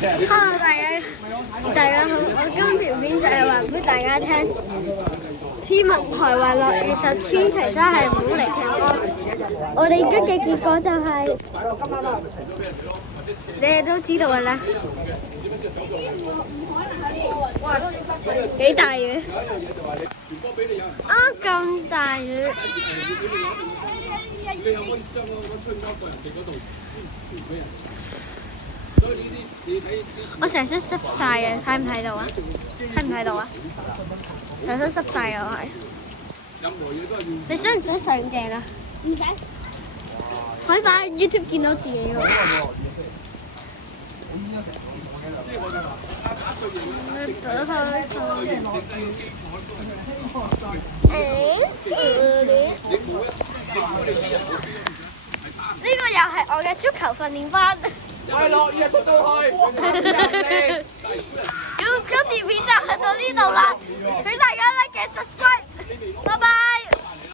Hello 大家好，我今條片就係話俾大家聽，天文台話落雨就千祈真係唔好嚟踢波。我哋而家嘅結果就係、你哋都知道㗎啦。幾大雨？啊咁大雨！我成身濕晒嘅，睇唔睇到啊？睇唔睇到啊？成身濕晒嘅我係。你想唔想上鏡啊？唔使。可以擺 YouTube 見到自己喎。呢個又係我嘅足球訓練班。快樂日出到去，咁條片就去到呢度啦，請大家 like 嘅 subscribe，拜拜。